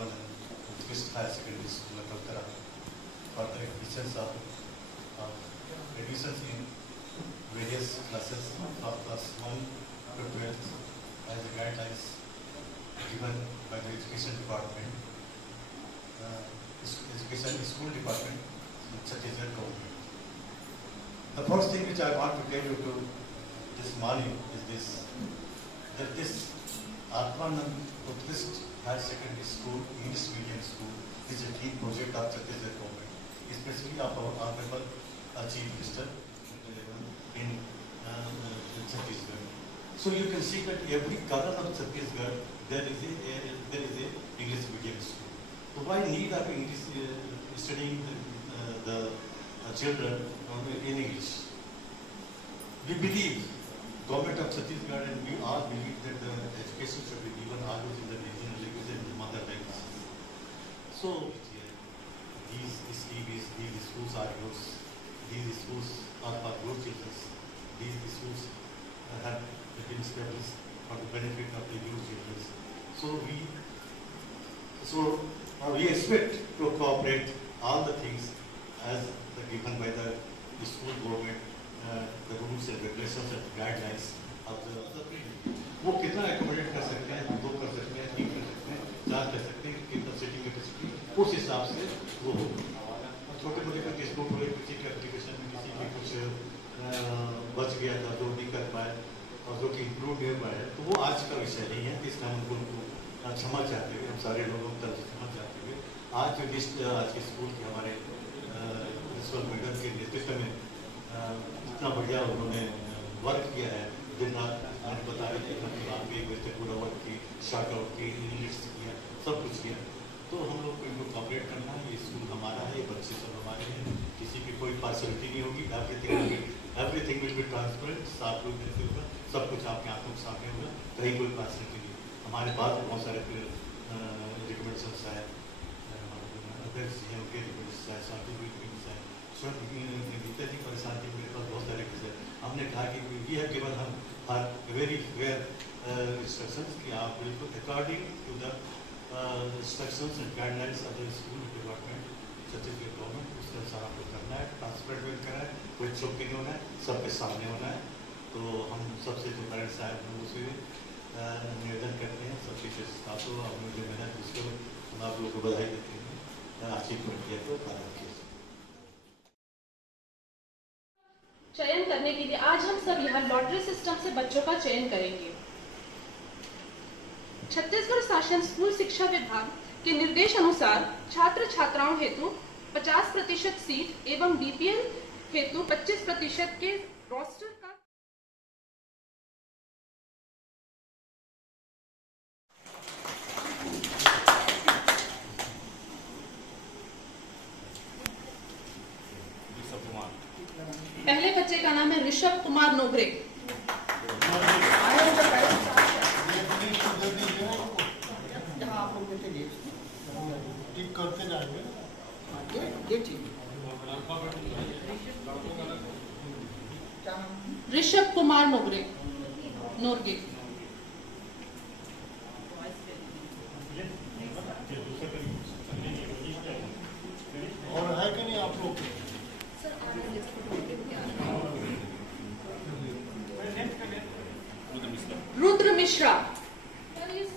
one Utkrist Higher Secondary School, Kalkara, for the admissions of admissions in various classes of class 1 to 12 as the guidelines given by the Education Department, School Department, Chhattisgarh government. The first thing which I want to tell you to this morning is this, that this Atmanand Utkrist Higher Secondary School, English medium school, is a key project of Chhattisgarh government, especially of our Honorable Chief Minister in Chhattisgarh. So you can see that every corner of Chhattisgarh there is a English medium school. So why need of English studying the children in English? We believe, government of Chhattisgarh and we all believe that the education should be given always in the regional language and the mother language. So these schools are yours. These schools are for your children. These schools have been established for the benefit of the your children. So we expect to cooperate all the things as given by the school government, the rules and regulations and guidelines of the वो कितना accommodate कर सकते हैं, 2 कर सकते हैं, 3 कर सकते हैं, 4 कर सकते हैं, कैपेसिटी उस हिसाब से वो होगा। छोटे मोटे का स्कूल हुए, किसी के एप्लीकेशन में किसी के कुछ बच गया था जो नहीं कर पाए और जो कि इम्प्रूव नहीं हो पाया, तो वो आज का विषय नहीं है। इसका हम उनको क्षमा चाहते हुए, हम सारे लोगों की तरफ से क्षमा चाहते हुए, आज जो लिस्ट आज के स्कूल के हमारे प्रिंसिपल मैडम के नेतृत्व में इतना बढ़िया उन्होंने वर्क किया है, दिन रात मैंने बताया कि आप एक बजे तक पूरा वर्क की, शॉर्ट आउट की, लिस्ट किया, सब कुछ किया। तो हम लोग को इनको कॉपरेट करना है। ये स्कूल हमारा है, बच्चे सब हमारे हैं, किसी की कोई पार्शलिटी नहीं होगी। एवरीथिंग विल बी ट्रांसपेरेंट, साफ लोग जैसे होगा, सब कुछ आपके आंखों के सामने होगा, कहीं कोई पार्शलिटी नहीं। हमारे पास बहुत सारे रिकमेंडेशन आए, अध्यक्ष जी हैं, उनके रिकमेंडेशन आए, शांति गीता जी परेशान थी, मेरे पास बहुत सारे विषय। हमने कहा कि वी हैव गिवन हम हर वेरी फेयर इंस्ट्रक्शंस कि आप बिल्कुल according to the instructions and guidelines of the school department Chhattisgarh government, उसके अनुसार आपको करना है, ट्रांसपेरेंट में करना है, कोई चुप नहीं होना है, सबके सामने होना है। तो हम सबसे जो पेरेंट्स साहब हैं उसे निवेदन करते हैं, सब टीचर्स स्टाफ को अपनी जो मेहनत उसको हम आप लोगों को बधाई देते हैं, अचीवमेंट किया तो पालन किया। चयन करने के लिए आज हम सब यहाँ लॉटरी सिस्टम से बच्चों का चयन करेंगे। छत्तीसगढ़ शासन स्कूल शिक्षा विभाग के निर्देश अनुसार छात्र छात्राओं हेतु 50% सीट एवं बीपीएल हेतु 25% के रोस्टर का पहले बच्चे का नाम है ऋषभ कुमार नोगरे। करते जाएंगे ऋषभ कुमार नोगरे नोरगे। और है कि नहीं आप लोग? रुद्र मिश्रा,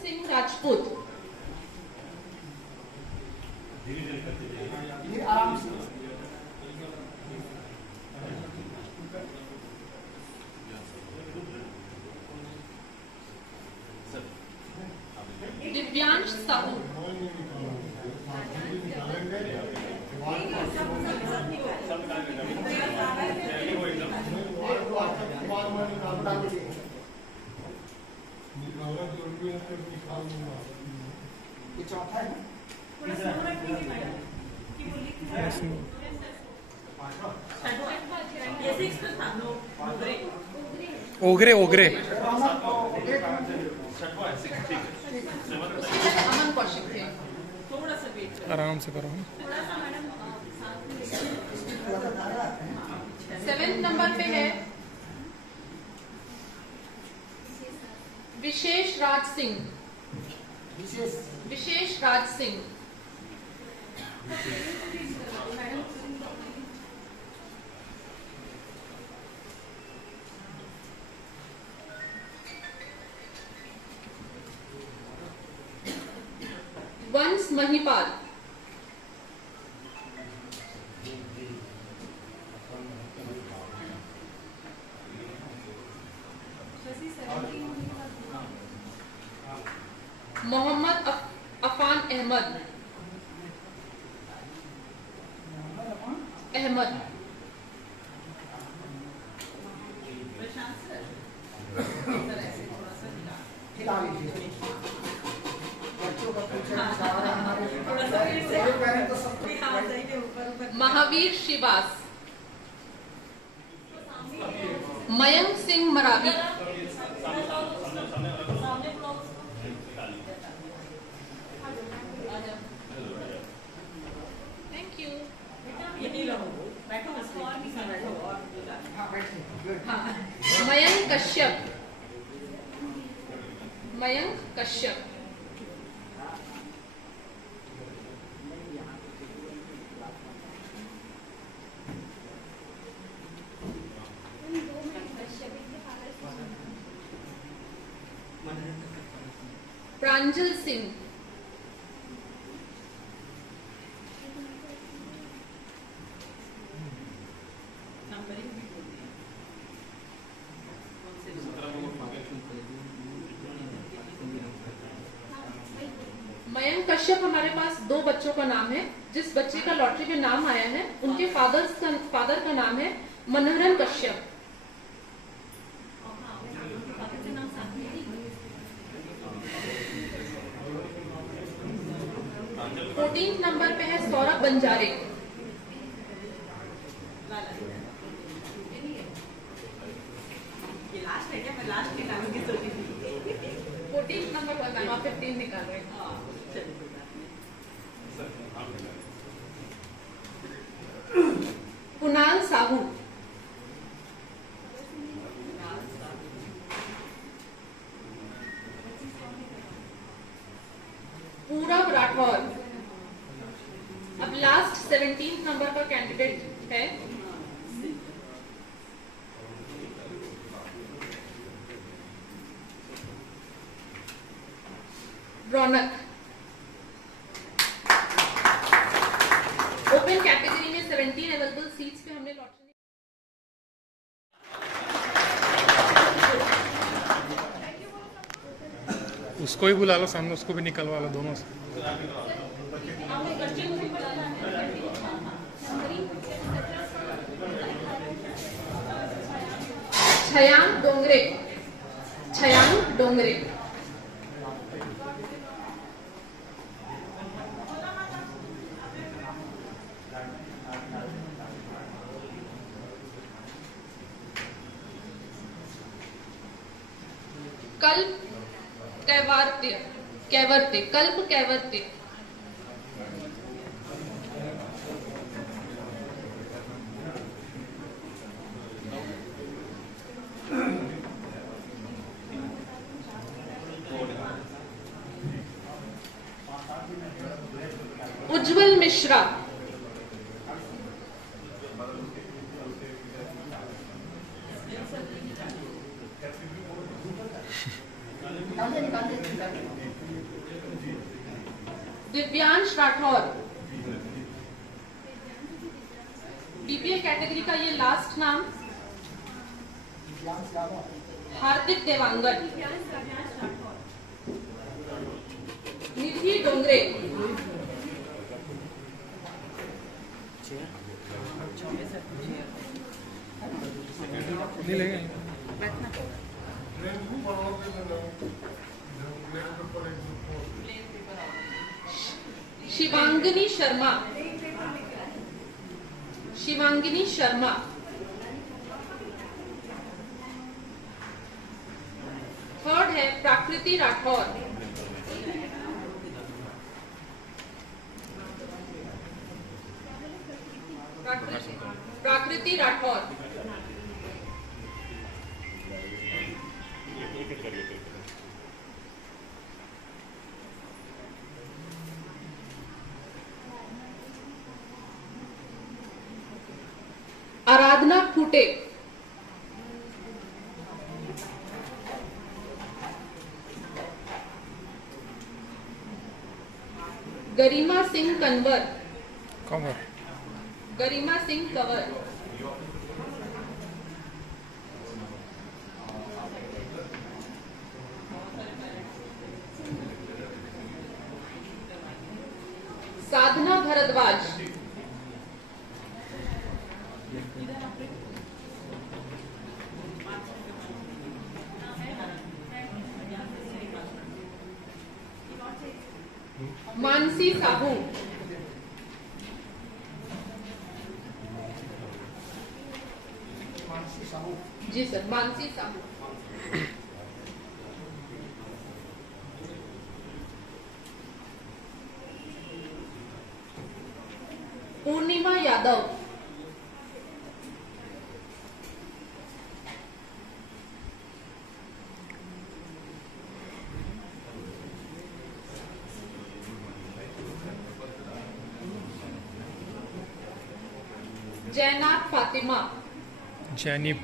सिंह राजपूत। आराम से दिव्यांश साहू। ये चौथा है। ओगरे ओगरे अमन कौशिक थे। आराम से करो। 7 नंबर पे है विशेष राज सिंह। विशेष विशेष राज सिंह। वंश महिपाल। मोहम्मद अफान अहमद। खिला लीजिए बच्चों का पूछना सारा हमारे पेरेंट तो सब महावीर शिवास। मयंक सिंह मरावी। Thank you. मयंक कश्यप। मयंक कश्यप। प्रांजल सिंह। मयंक कश्यप हमारे पास दो बच्चों का नाम है। जिस बच्चे का लॉटरी में नाम आया है उनके फादर का नाम है मनोहरन कश्यप। 14 नंबर पे है सौरभ बंजारे। ये लास्ट है क्या? मैं लास्ट निकालूंगी सोची थी। 14 नंबर पर मैम आप 15 निकाल रहे हैं। कुणाल साहू। पूरब राठौर। अब लास्ट 17 नंबर का कैंडिडेट है रौनक। ओपन कैटेगरी में 17 अवेलेबल सीट्स पे हमने लॉटरी उसको ही बुला लो सामने, उसको भी निकलवा लो दोनों से। छयांग डोंगरे। छयांग डोंगरे। कल्प कैवर्ते। कल्प कैवर्ते। उज्जवल मिश्रा। दिव्यांश राठौर। बीपीएल कैटेगरी का ये लास्ट नाम हार्दिक देवांगन। निधि डोंगरे। नहीं लेंगे। शिवांगिनी शर्मा। शिवांगिनी शर्मा। थर्ड है प्राकृति राठौर। प्राकृति राठौर। साधना खूटे, गरिमा सिंह कंवर, कंवर, गरिमा सिंह कंवर, साधना भारद्वाज, मानसी साहू, मानसी साहू, जी सर, मानसी साहू, पूर्णिमा यादव, जैनाब फातिमा, जैनिब,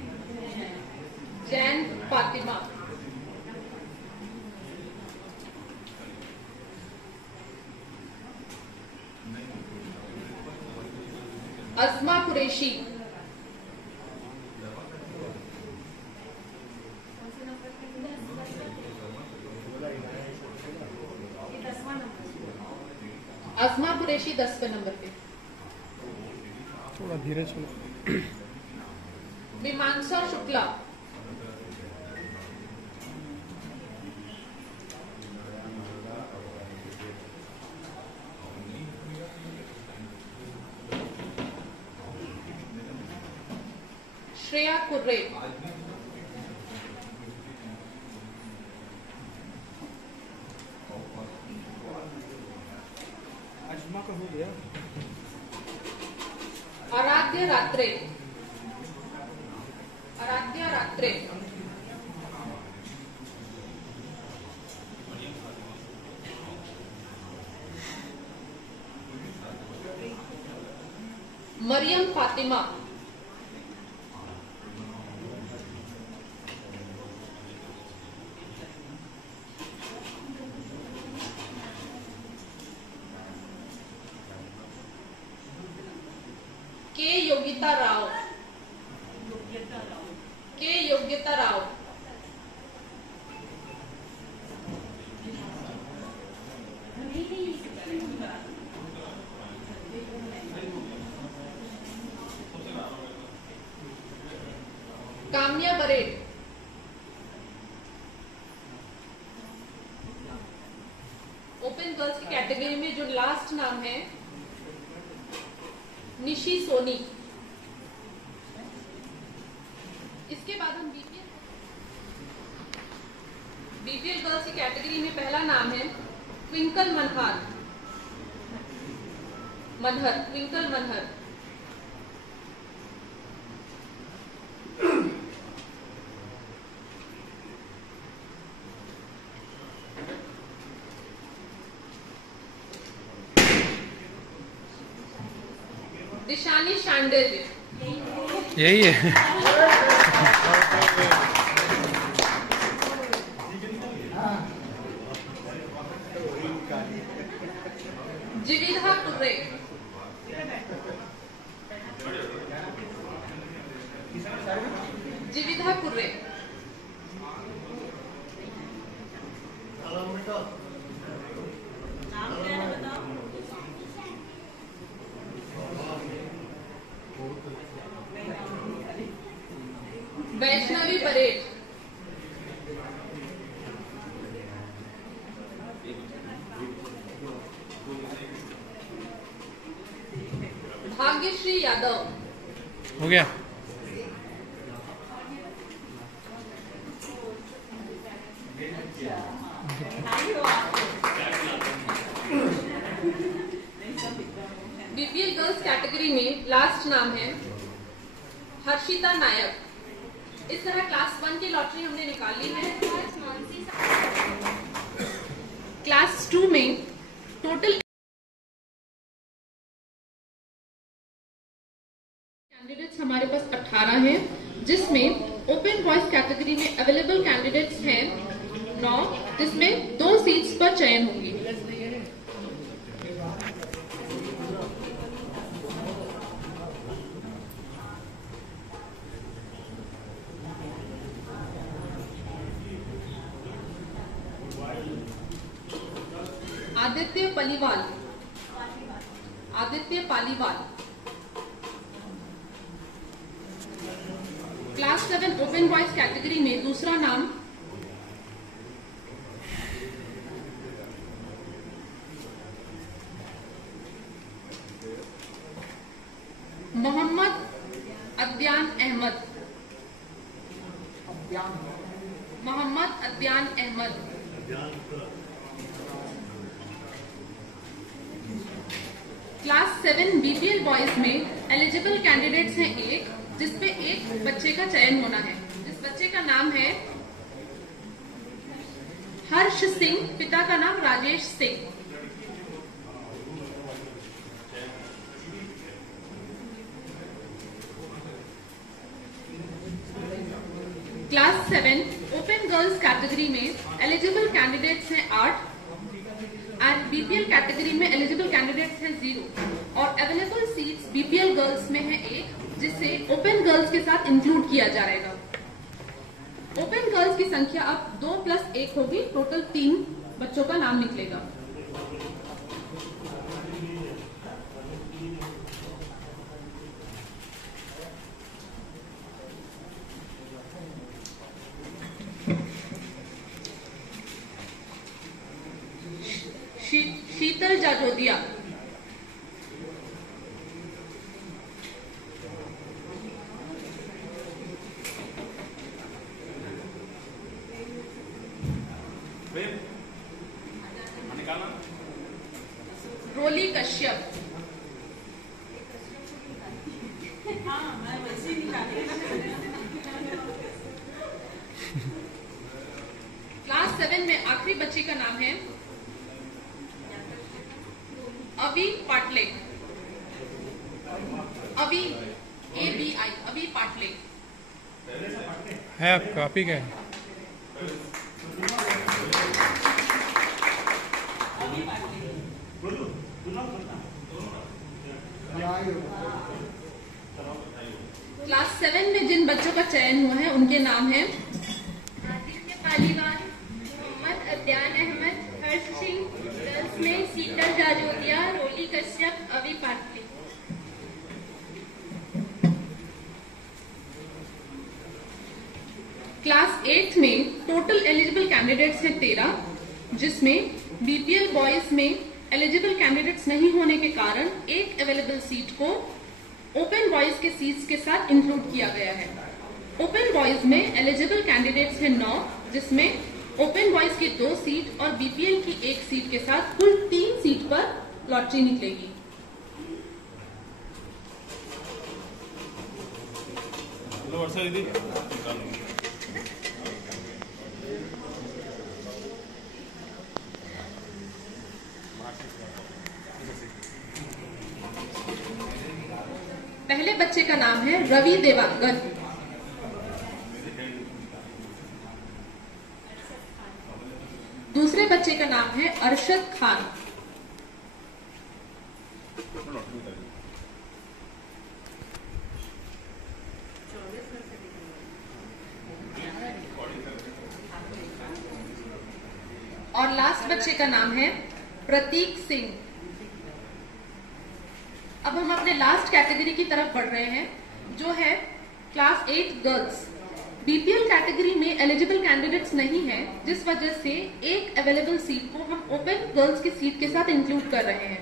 जैन फातिमा, अज़मा कुरैशी, अज़मा कुरैशी 10वें नंबर पे, थोड़ा धीरे चलो। मीमांसा शुक्ला, श्रेया कुर्रे, अजमा का हो गया। आराध्य रात्रे, आराध्या रात्रे, मरियम फातिमा, के Yogita Rao, K Yogyata Rao, Kamya Bared, open girls की कैटेगरी में जो लास्ट नाम है निशी सोनी। इसके बाद हम बीपीएल गर्ल्स की कैटेगरी में पहला नाम है ट्विंकल मनहर, ट्विंकल मनहर। दिशानी शांडिल्य, यही है। जीविधा कुर्रे, जीविधा कुर्रे, नाम क्या है बताओ? वैष्णवी परेड, भाग्यश्री यादव, हो गया। बीपीएल गर्ल्स कैटेगरी में लास्ट नाम है हर्षिता नायक। इस तरह क्लास 1 की लॉटरी हमने निकाल ली है। क्लास 2 में टोटल कैंडिडेट्स हमारे पास 18 हैं, जिसमें ओपन वॉइस कैटेगरी में अवेलेबल कैंडिडेट्स हैं 9, जिसमें 2 सीट्स पर चयन होंगी। Aditya Paliwal. Class 7 open voice category में दूसरा नाम Mohammad Adyan Ahmed. Class 7 BPL boys में एलिजिबल कैंडिडेट्स हैं 1, जिसपे एक बच्चे का चयन होना है। जिस बच्चे का नाम है हर्ष सिंह, पिता का नाम Rajesh Singh. Class 7 open girls category में एलिजिबल कैंडिडेट्स हैं 8 एंड बीपीएल कैटेगरी में एलिजिबल कैंडिडेट्स हैं 0 और अवेलेबल सीट्स बीपीएल गर्ल्स में है 1, जिसे ओपन गर्ल्स के साथ इंक्लूड किया जाएगा। ओपन गर्ल्स की संख्या अब 2 + 1 होगी, टोटल 3 बच्चों का नाम निकलेगा। शीतल जाजोदिया। रोली कश्यप। क्लास 7 में आखिरी बच्ची का नाम है अवी पाटले। अवी ABI अवी पाटले है आपका, आप ही का है। क्लास 7 में जिन बच्चों का चयन हुआ है उनके नाम हैं आदित्य पालीवाल, मोहम्मद अद्यान अहमद, हर्ष सिंह। गर्ल्स में शीतल जाजोदिया, रोली कश्यप, अवी पाटले। क्लास 8 में टोटल एलिजिबल कैंडिडेट्स हैं 13, जिसमें बीपीएल बॉयज में एलिजिबल कैंडिडेट्स नहीं होने के कारण एक अवेलेबल सीट को ओपन बॉयज के सीट्स के साथ इंक्लूड किया गया है। ओपन बॉयज में एलिजिबल कैंडिडेट्स हैं 9, जिसमें ओपन बॉयज की 2 सीट और बीपीएल की 1 सीट के साथ कुल 3 सीट पर लॉटरी निकलेगी। पहले बच्चे का नाम है रवि देवांगन। दूसरे बच्चे का नाम है अरशद खान। और लास्ट बच्चे का नाम है प्रतीक सिंह। अब हम अपने लास्ट कैटेगरी की तरफ बढ़ रहे हैं, जो है क्लास 8 गर्ल्स। बीपीएल कैटेगरी में एलिजिबल कैंडिडेट्स नहीं है, जिस वजह से एक अवेलेबल सीट को हम ओपन गर्ल्स की सीट के साथ इंक्लूड कर रहे हैं।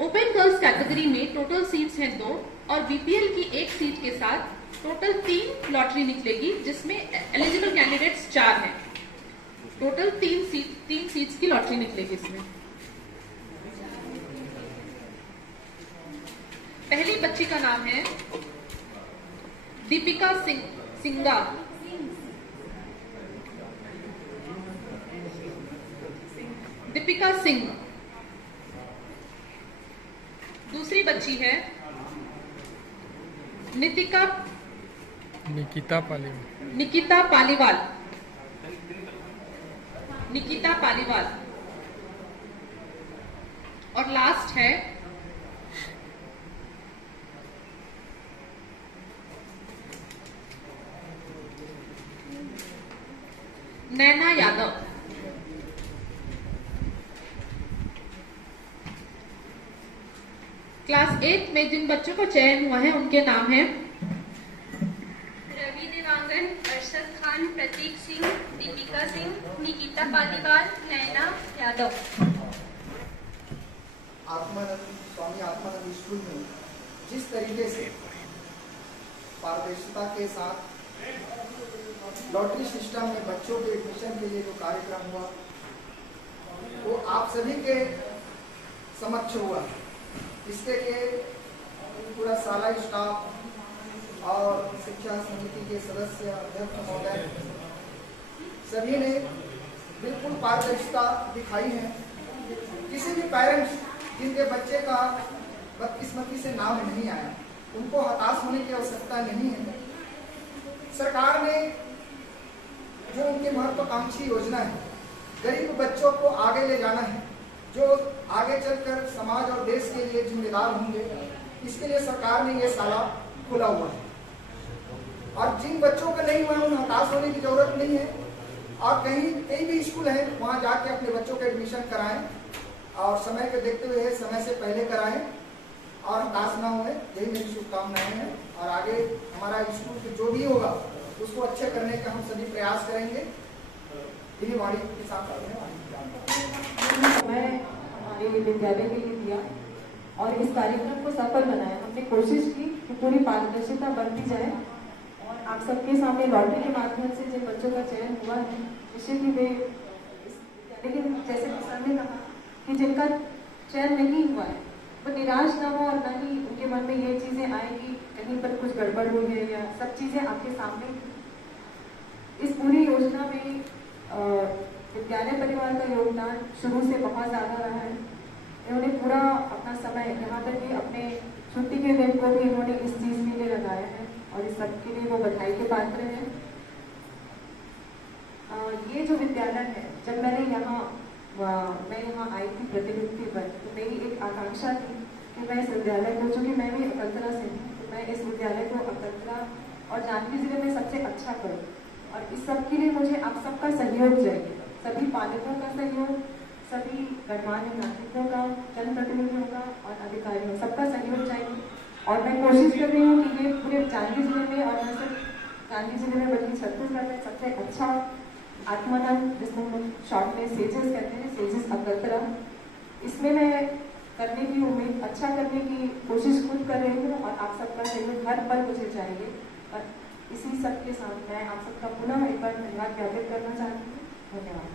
ओपन गर्ल्स कैटेगरी में टोटल सीट्स हैं 2 और बीपीएल की 1 सीट के साथ टोटल 3 लॉटरी निकलेगी, जिसमें एलिजिबल कैंडिडेट्स 4 हैं। टोटल 3 सीट्स की लॉटरी निकलेगी इसमें। पहली बच्ची का नाम है दीपिका सिंगा। दीपिका सिंह। दूसरी बच्ची है नितिका निकिता पाली निकिता पालीवाल निकिता पालीवाल। और लास्ट है नैना यादव। क्लास 8 में जिन बच्चों को चयन हुआ है उनके नाम हैं रवि देवांगन, अरशद खान, प्रतीक सिंह, दीपिका सिंह, निकिता पालीवाल, नैना यादव। स्वामी आत्मानंद स्कूल में जिस तरीके से पारदर्शिता के साथ लॉटरी सिस्टम में बच्चों के एडमिशन के लिए जो कार्यक्रम हुआ वो आप सभी के समक्ष हुआ। इसके लिए पूरा साला स्टाफ और शिक्षा समिति के सदस्य, अध्यक्ष महोदय सभी ने बिल्कुल पारदर्शिता दिखाई है। किसी भी पेरेंट्स जिनके बच्चे का बदकिस्मती से नाम नहीं आया उनको हताश होने की आवश्यकता नहीं है। सरकार ने जो उनकी महत्वाकांक्षी योजना है, गरीब बच्चों को आगे ले जाना है, जो आगे चलकर समाज और देश के लिए जिम्मेदार होंगे, इसके लिए सरकार ने ये साला खोला हुआ है। और जिन बच्चों का नहीं हुआ है उन्हें हताश होने की जरूरत नहीं है। और कई भी स्कूल हैं वहाँ जाके अपने बच्चों का एडमिशन कराएं और समय को देखते हुए समय से पहले कराएं और हताश ना हुए। यही मेरी शुभकामनाएं हैं। और आगे हमारा स्कूल के जो भी होगा उसको अच्छे करने का हम सभी प्रयास करेंगे। इन्हीं वाणी के साथ समय हमारे विद्यालय के लिए दिया और इस कार्यक्रम को सफल बनाया। हमने कोशिश की कि पूरी पारदर्शिता बरती जाए और आप सबके सामने लॉटरी के माध्यम से जिन बच्चों का चयन हुआ है, जिससे कि वे इस विद्यालय के, जैसे कि सर ने कहा कि जिनका चयन नहीं हुआ है वो निराश ना हो और न ही उनके मन में ये चीजें आए कि कहीं पर कुछ गड़बड़ हुई है, या सब चीजें आपके सामने। इस पूरी योजना में विद्यालय परिवार का योगदान शुरू से बहुत ज्यादा रहा है। इन्होंने पूरा अपना समय, यहाँ तक कि अपने छुट्टी के दिन को भी इन्होंने इस चीज के लिए लगाया है और इस सब के लिए वो बधाई के पात्र हैं। ये जो विद्यालय है, जब मैं यहाँ आई थी प्रतिनिधि पर, तो मेरी एक आकांक्षा थी कि मैं इस विद्यालय को, चूंकि मैं भी अकलतरा से हूँ, तो मैं इस विद्यालय को अकलतरा और जानकी जिले में सबसे अच्छा करूँ। और इस सब के लिए मुझे आप सबका सहयोग चाहिए, सभी पालकों का सहयोग, सभी गणमान्य नागरिकों का, जनप्रतिनिधियों का और अधिकारियों, सबका सहयोग चाहिए। और मैं कोशिश कर रही हूँ कि ये पूरे जानकी जिले में, और न सिर्फ जानकी जिले में बल्कि छत्तीसगढ़ में सबसे अच्छा आत्मानंद, जिसको हम शॉर्ट में सेजेस कहते हैं, सेजेस अकलतरा, इसमें मैं करने की उम्मीद, अच्छा करने की कोशिश खुद कर रही हूँ। और आप सबका सहयोग हर पल मुझे चाहिए। और इसी सब के साथ मैं आप सबका पुनः एक बार धन्यवाद ज्ञापित करना चाहती हूँ। धन्यवाद।